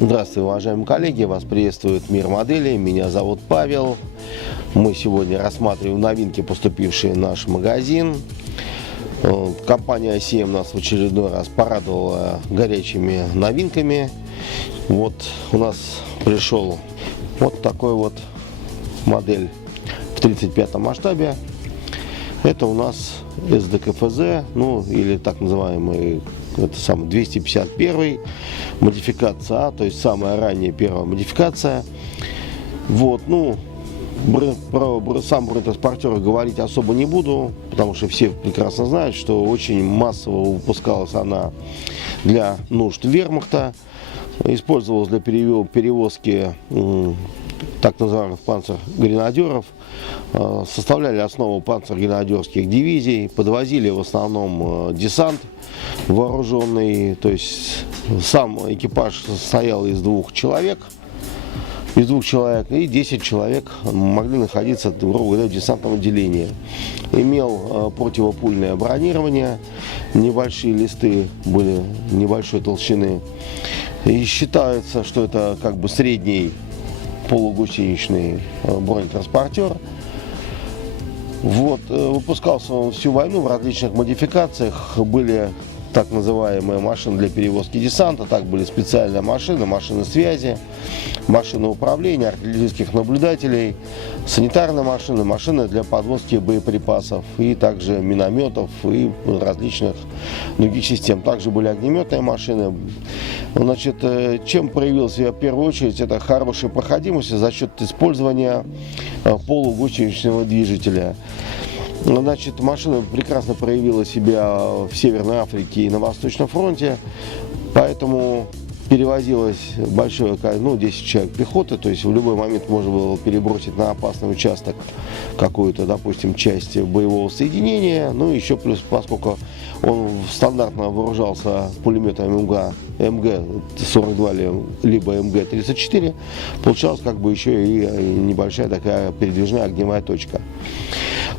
Здравствуйте, уважаемые коллеги! Вас приветствует Мир моделей. Меня зовут Павел. Мы сегодня рассматриваем новинки, поступившие в наш магазин. Компания ACM нас в очередной раз порадовала горячими новинками. Вот у нас пришел вот такой вот модель в 35-м масштабе. Это у нас SDKFZ, ну или так называемый, это сам 251 модификация А, то есть самая ранняя первая модификация. Вот, ну, про сам бронетранспортер говорить особо не буду, потому что все прекрасно знают, что очень массово выпускалась она для нужд вермахта, использовалась для перевозки так называемых панцергренадеров, составляли основу панцергренадерских дивизий, подвозили в основном десант вооруженный, то есть сам экипаж состоял из двух человек, и 10 человек могли находиться, грубо говоря, в десантном отделении. Имел противопульное бронирование, небольшие листы были небольшой толщины, и считается, что это как бы средний полугусеничный бронетранспортер. Вот, выпускался он всю войну в различных модификациях. Были так называемые машины для перевозки десанта, так были специальные машины, машины связи, машины управления, артиллерийских наблюдателей, санитарные машины, машины для подвозки боеприпасов и также минометов и различных других систем. Также были огнеметные машины. Значит, чем проявил себя в первую очередь, это хорошая проходимость за счет использования полугусеничного двигателя. Значит, машина прекрасно проявила себя в Северной Африке и на Восточном фронте, поэтому перевозилось большое, 10 человек пехоты, то есть в любой момент можно было перебросить на опасный участок какую-то, допустим, часть боевого соединения. Ну, еще плюс, поскольку он стандартно вооружался пулеметом МГ-42 либо МГ-34, получалась как бы еще и небольшая такая передвижная огневая точка.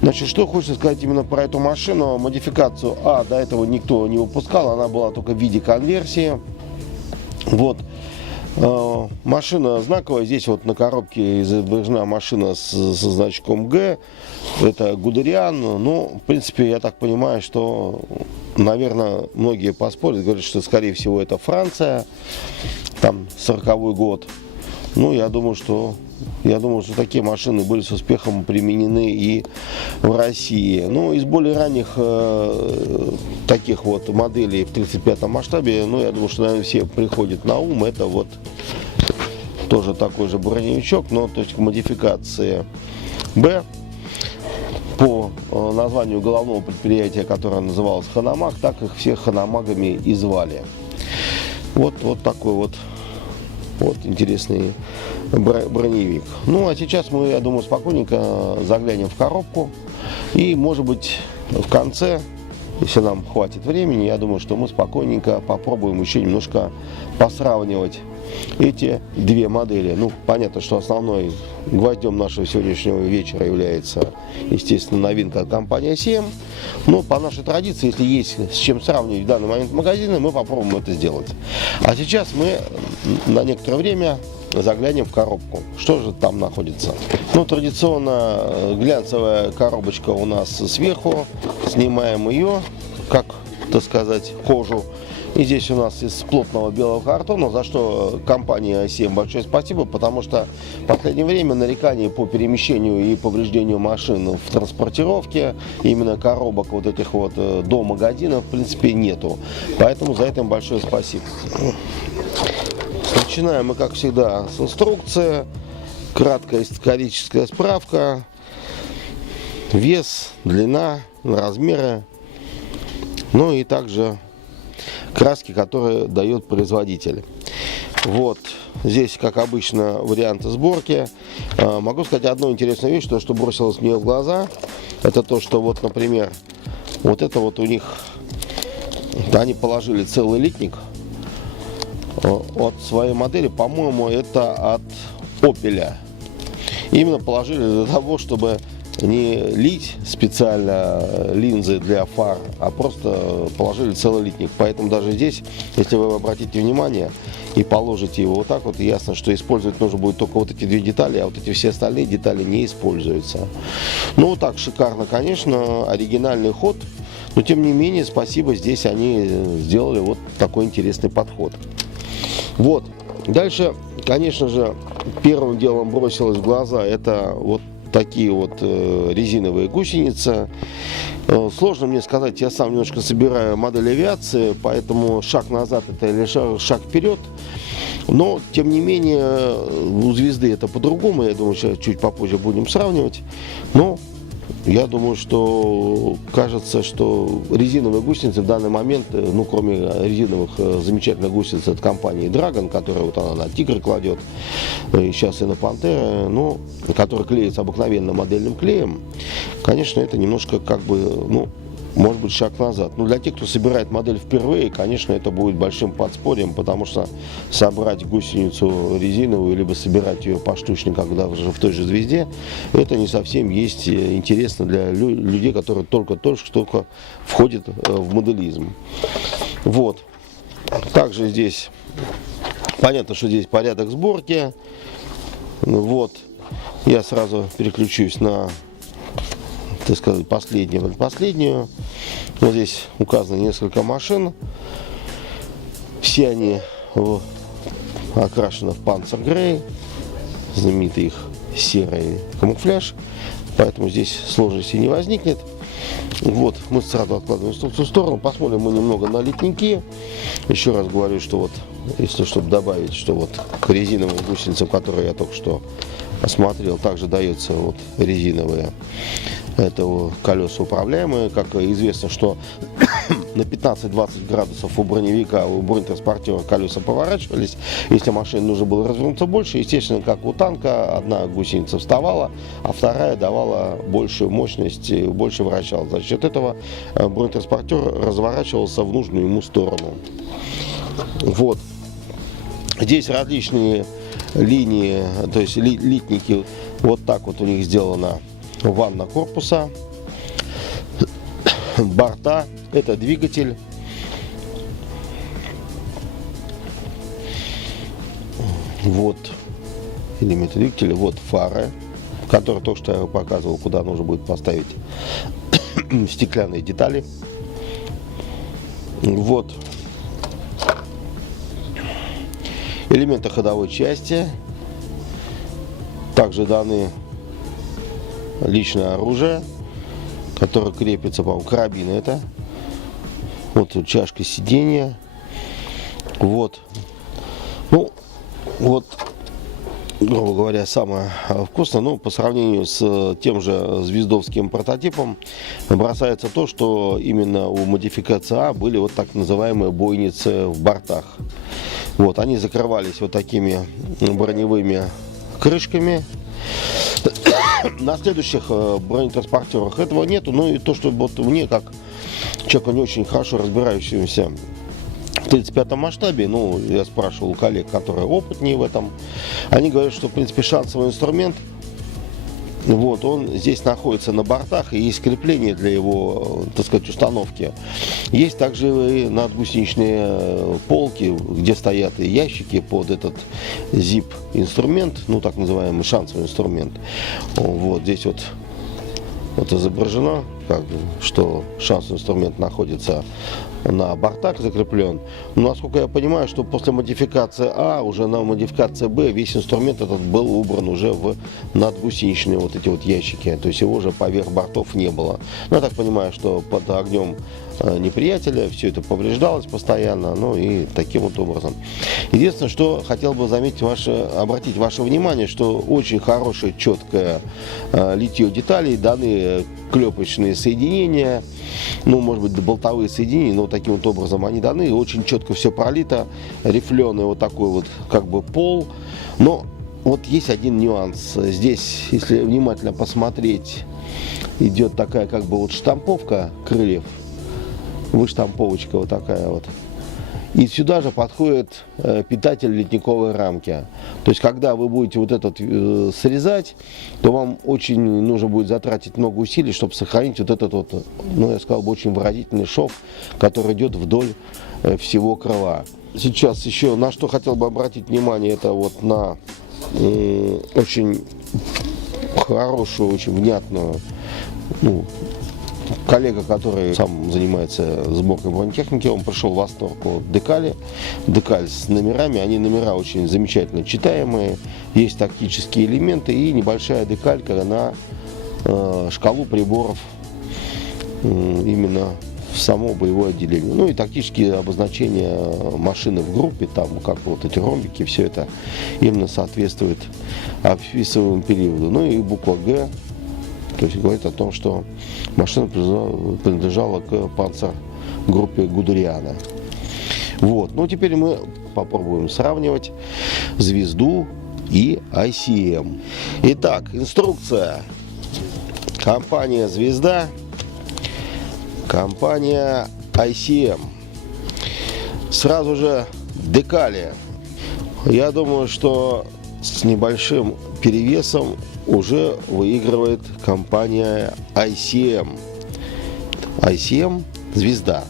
Значит, что хочется сказать именно про эту машину. Модификацию А до этого никто не выпускал, она была только в виде конверсии. Вот. Машина знаковая. Здесь вот на коробке изображена машина со значком Г. Это Гудериан. Ну, в принципе, я так понимаю, что, наверное, многие поспорят, говорят, что, скорее всего, это Франция. Там 40-й год. Ну, я думаю, что такие машины были с успехом применены и в России. Ну, из более ранних таких вот моделей в 35-м масштабе, ну, я думаю, что, наверное, все приходят на ум. Это вот тоже такой же броневичок, но то есть модификации Б по названию головного предприятия, которое называлось Ханамаг, так их всех ханамагами и звали. Вот такой вот интересный броневик. Ну, а сейчас мы, я думаю, спокойненько заглянем в коробку. И, может быть, в конце, если нам хватит времени, я думаю, что мы спокойненько попробуем еще немножко посравнивать эти две модели. Ну, понятно, что основной гвоздем нашего сегодняшнего вечера является, естественно, новинка от компании ACM. Но по нашей традиции, если есть с чем сравнивать в данный момент магазины, мы попробуем это сделать. А сейчас мы на некоторое время заглянем в коробку. Что же там находится? Ну, традиционно глянцевая коробочка у нас сверху. Снимаем ее, как, так сказать, кожу. И здесь у нас из плотного белого картона, за что компании ACM большое спасибо, потому что в последнее время нареканий по перемещению и повреждению машин в транспортировке, именно коробок вот этих вот до магазина, в принципе, нету. Поэтому за это им большое спасибо. Начинаем мы, как всегда, с инструкции. Краткая историческая справка. Вес, длина, размеры. Ну и также краски, которые дает производитель. Вот здесь, как обычно, варианты сборки. Могу сказать одну интересную вещь, что бросилось мне в глаза. Это то, что вот, например, вот это вот у них, они положили целый литник от своей модели. По-моему, это от Opel. Именно положили для того, чтобы не лить специально линзы для фар, а просто положили целый литник. Поэтому даже здесь, если вы обратите внимание и положите его вот так вот, ясно, что использовать нужно будет только вот эти две детали, а вот эти все остальные детали не используются. Ну, вот так шикарно, конечно, оригинальный ход, но тем не менее, спасибо, здесь они сделали вот такой интересный подход. Вот. Дальше, конечно же, первым делом бросилось в глаза это вот такие вот резиновые гусеницы. Сложно мне сказать, я сам немножко собираю модель авиации, поэтому шаг назад это или шаг вперед. Но, тем не менее, у звезды это по-другому, я думаю, сейчас чуть попозже будем сравнивать. Но я думаю, что кажется, что резиновые гусеницы в данный момент, ну, кроме резиновых замечательных гусениц от компании Dragon, которая вот она на Тигр кладет, и сейчас и на Пантера, ну, который клеится обыкновенным модельным клеем, конечно, это немножко как бы, ну, может быть, шаг назад. Но для тех, кто собирает модель впервые, конечно, это будет большим подспорьем, потому что собрать гусеницу резиновую, либо собирать ее поштучно, когда уже в той же звезде, это не совсем есть интересно для людей, которые только входят в моделизм. Вот. Также здесь понятно, что здесь порядок сборки. Вот. Я сразу переключусь на, так сказать, последнюю. Вот здесь указано несколько машин. Все они окрашены в панцергрей, знаменитый их серый камуфляж, поэтому здесь сложности не возникнет. Вот, мы сразу откладываем инструкцию в сторону, посмотрим мы немного на литники. Еще раз говорю, что вот, если чтобы добавить, что вот к резиновым гусеницам, которые я только что осмотрел, также дается вот резиновые. Это колеса управляемые. Как известно, что на 15-20 градусов у броневика, у бронетранспортера колеса поворачивались. Если машине нужно было развернуться больше, естественно, как у танка, одна гусеница вставала, а вторая давала большую мощность, больше вращалась. За счет этого бронетранспортер разворачивался в нужную ему сторону. Вот. Здесь различные линии, то есть литники, вот так вот у них сделано. Ванна корпуса, борта, это двигатель, вот элементы двигателя, вот фары, которые только что я показывал, куда нужно будет поставить стеклянные детали, вот элементы ходовой части, также даны личное оружие, которое крепится, по-моему, карабин это. Вот тут чашка сиденья. Вот. Ну, вот, грубо говоря, самое вкусное. Но по сравнению с тем же звездовским прототипом бросается то, что именно у модификации А были вот так называемые бойницы в бортах. Вот, они закрывались вот такими броневыми крышками. На следующих бронетранспортерах этого нету, ну и то, что вот мне, как человеку не очень хорошо разбирающемуся в 35-м масштабе, ну, я спрашивал у коллег, которые опытнее в этом, они говорят, что, в принципе, шансовый инструмент, вот, он здесь находится на бортах, и есть крепление для его, так сказать, установки. Есть также и надгусеничные полки, где стоят и ящики под этот zip-инструмент, ну, так называемый шансовый инструмент. Вот здесь вот изображено, как бы, что шансовый инструмент находится на бортах закреплен. Но, насколько я понимаю, что после модификации А, уже на модификации Б весь инструмент этот был убран уже в надгусеничные вот эти вот ящики. То есть его уже поверх бортов не было. Но я так понимаю, что под огнем неприятеля все это повреждалось постоянно, ну и таким вот образом. Единственное, что хотел бы заметить обратить ваше внимание, что очень хорошее, четкое литье деталей, даны клепочные соединения, ну, может быть, болтовые соединения, но вот таким вот образом они даны, очень четко все пролито, рифленый вот такой вот как бы пол. Но вот есть один нюанс. Здесь, если внимательно посмотреть, идет такая как бы вот штамповка крыльев, выштамповочка вот такая вот. И сюда же подходит питатель ледниковой рамки. То есть, когда вы будете вот этот срезать, то вам очень нужно будет затратить много усилий, чтобы сохранить вот этот вот, ну, я сказал бы, очень выразительный шов, который идет вдоль всего крыла. Сейчас еще на что хотел бы обратить внимание, это вот на очень хорошую, очень внятную, ну, коллега, который сам занимается сборкой бронетехники, он пришел в восторг от декали. Декаль с номерами, они номера очень замечательно читаемые, есть тактические элементы и небольшая декалька на шкалу приборов именно в само боевое отделение. Ну и тактические обозначения машины в группе, там как вот эти ромбики, все это именно соответствует описываемому периоду. Ну и буква Г, то есть говорит о том, что машина принадлежала к панцергруппе Гудериана. Вот. Ну теперь мы попробуем сравнивать звезду и ICM. Итак, инструкция. Компания «Звезда», компания ICM. Сразу же декали. Я думаю, что с небольшим перевесом уже выигрывает компания ICM. ICM «Звезда».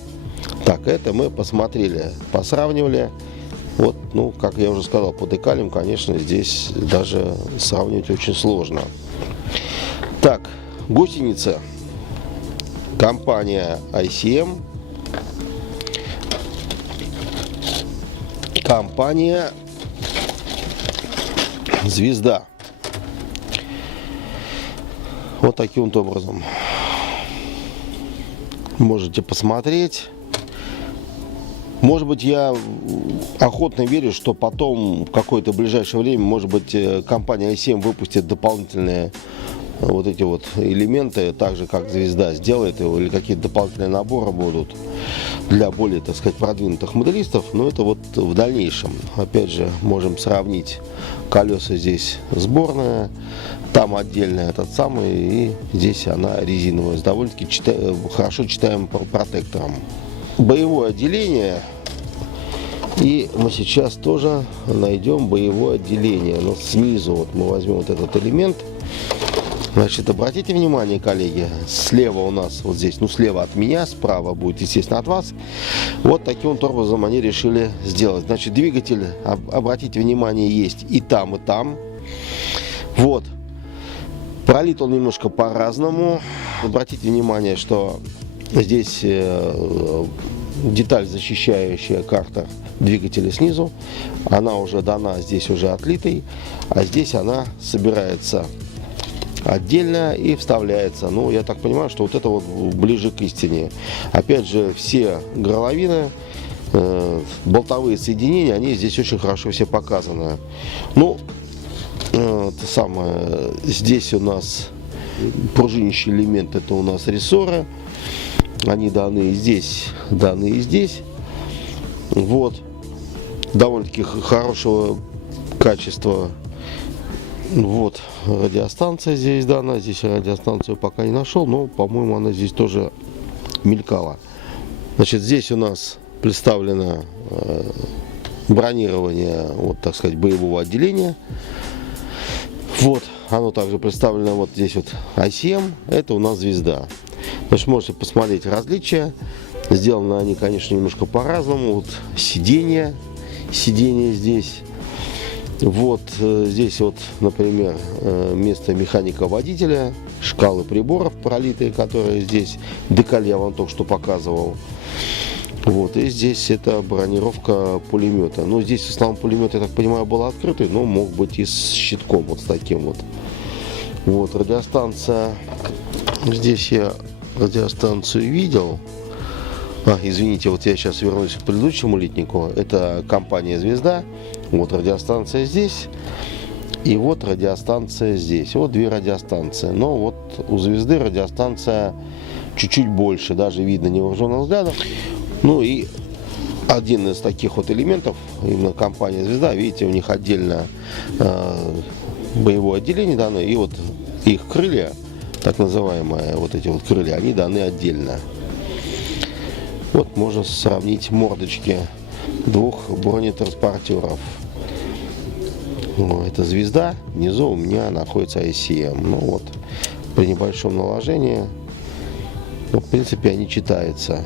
Так, это мы посмотрели, посравнивали. Вот, ну, как я уже сказал, по декалям, конечно, здесь даже сравнивать очень сложно. Так, гусеницы. Компания ICM. Компания «Звезда». Вот таким вот образом можете посмотреть. Может быть, я охотно верю, что потом, в какое-то ближайшее время, может быть, компания ICM выпустит дополнительные вот эти вот элементы, так же как «Звезда» сделает его, или какие-то дополнительные наборы будут для более, так сказать, продвинутых моделистов. Но это вот в дальнейшем. Опять же, можем сравнить. Колеса здесь сборная, там отдельно этот самый, и здесь она резиновая, с довольно-таки хорошо читаемым протектором. Боевое отделение. И мы сейчас тоже найдем боевое отделение. Но снизу вот мы возьмем вот этот элемент. Значит, обратите внимание, коллеги, слева у нас вот здесь, ну слева от меня, справа будет, естественно, от вас. Вот таким вот образом они решили сделать. Значит, двигатель, обратите внимание, есть и там, и там. Вот. Пролит он немножко по-разному. Обратите внимание, что здесь деталь, защищающая картер двигателя снизу. Она уже дана, здесь уже отлитой. А здесь она собирается отдельно и вставляется. Ну, я так понимаю, что вот это вот ближе к истине. Опять же, все горловины, болтовые соединения, они здесь очень хорошо все показаны. Ну, это самое, здесь у нас пружинящий элемент, это у нас рессоры. Они даны и здесь, даны и здесь. Вот. Довольно-таки хорошего качества. Вот радиостанция здесь дана. Здесь радиостанцию пока не нашел, но, по-моему, она здесь тоже мелькала. Значит, здесь у нас представлено бронирование, вот, так сказать, боевого отделения. Вот, оно также представлено вот здесь вот ICM. Это у нас «Звезда». Значит, можете посмотреть различия. Сделаны они, конечно, немножко по-разному. Вот сиденье здесь. Вот здесь вот, например, место механика-водителя, шкалы приборов пролитые, которые здесь, декаль я вам только что показывал. Вот, и здесь это бронировка пулемета. Ну, здесь в основном пулемет, я так понимаю, был открытый, но мог быть и с щитком, вот с таким вот. Вот, радиостанция, здесь я радиостанцию видел. Извините, вот я сейчас вернусь к предыдущему литнику. Это компания «Звезда». Вот радиостанция здесь. И вот радиостанция здесь. Вот две радиостанции. Но вот у «Звезды» радиостанция чуть-чуть больше. Даже видно невооруженным взглядом. Ну и один из таких вот элементов, именно компания «Звезда», видите, у них отдельно боевое отделение дано. И вот их крылья, так называемые вот эти вот крылья, они даны отдельно. Вот можно сравнить мордочки двух бронетранспортеров. Это звезда, внизу у меня находится ICM. Ну вот, при небольшом наложении, ну, в принципе, они читаются.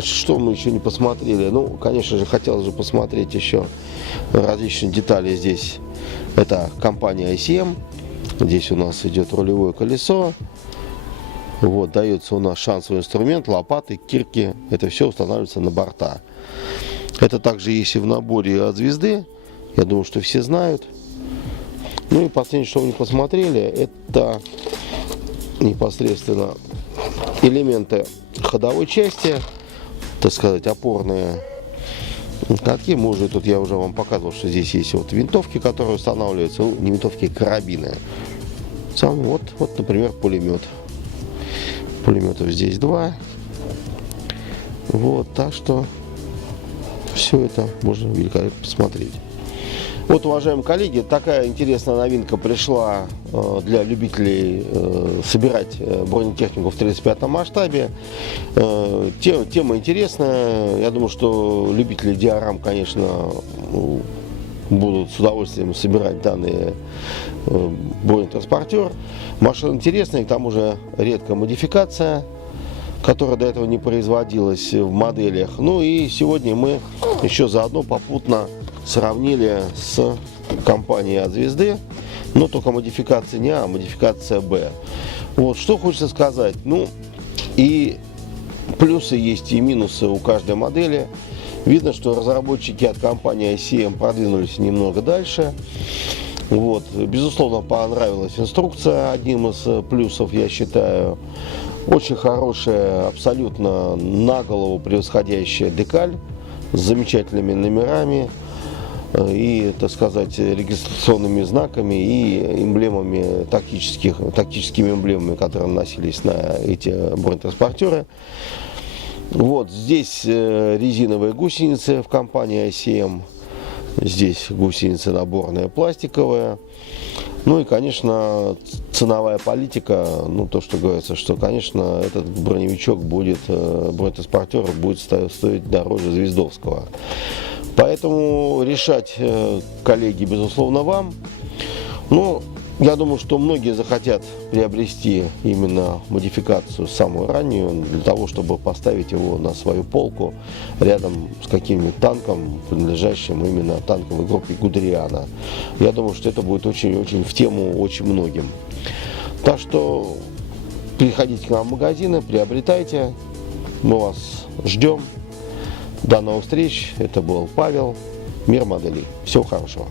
Что мы еще не посмотрели? Ну, конечно же, хотелось бы посмотреть еще различные детали здесь. Это компания ICM. Здесь у нас идет рулевое колесо. Вот, дается у нас шансовый инструмент, лопаты, кирки. Это все устанавливается на борта. Это также есть и в наборе от звезды. Я думаю, что все знают. Ну и последнее, что мы не посмотрели, это непосредственно элементы ходовой части, так сказать, опорные катки. Мы уже тут, я уже вам показывал, что здесь есть вот винтовки, которые устанавливаются, ну, не винтовки, а карабины. Сам вот, например, пулемет. Пулеметов здесь 2. Вот, так что все это можно великолепно посмотреть. Вот, уважаемые коллеги, такая интересная новинка пришла для любителей собирать бронетехнику в 35-м масштабе. Тема интересная. Я думаю, что любители диорам, конечно, будут с удовольствием собирать данный бронетранспортер. Машина интересная, к тому же редкая модификация, которая до этого не производилась в моделях. Ну и сегодня мы еще заодно попутно сравнили с компанией от звезды, но только модификация не А, а модификация Б. Вот, что хочется сказать. Ну, и плюсы есть, и минусы у каждой модели. Видно, что разработчики от компании ICM продвинулись немного дальше. Вот, безусловно, понравилась инструкция. Одним из плюсов, я считаю, очень хорошая, абсолютно на голову превосходящая декаль с замечательными номерами и, так сказать, регистрационными знаками и эмблемами, тактическими эмблемами, которые наносились на эти бронетранспортеры. Вот здесь резиновые гусеницы в компании ICM. Здесь гусеницы наборные пластиковые. Ну и, конечно, ценовая политика, ну то, что говорится, что, конечно, этот броневичок будет, бронетранспортер будет стоить дороже звездовского. Поэтому решать, коллеги, безусловно, вам. Но я думаю, что многие захотят приобрести именно модификацию самую раннюю, для того, чтобы поставить его на свою полку рядом с каким-нибудь танком, принадлежащим именно танковой группе Гудериана. Я думаю, что это будет очень-очень в тему очень многим. Так что приходите к нам в магазины, приобретайте. Мы вас ждем. До новых встреч. Это был Павел. Мир моделей. Всего хорошего.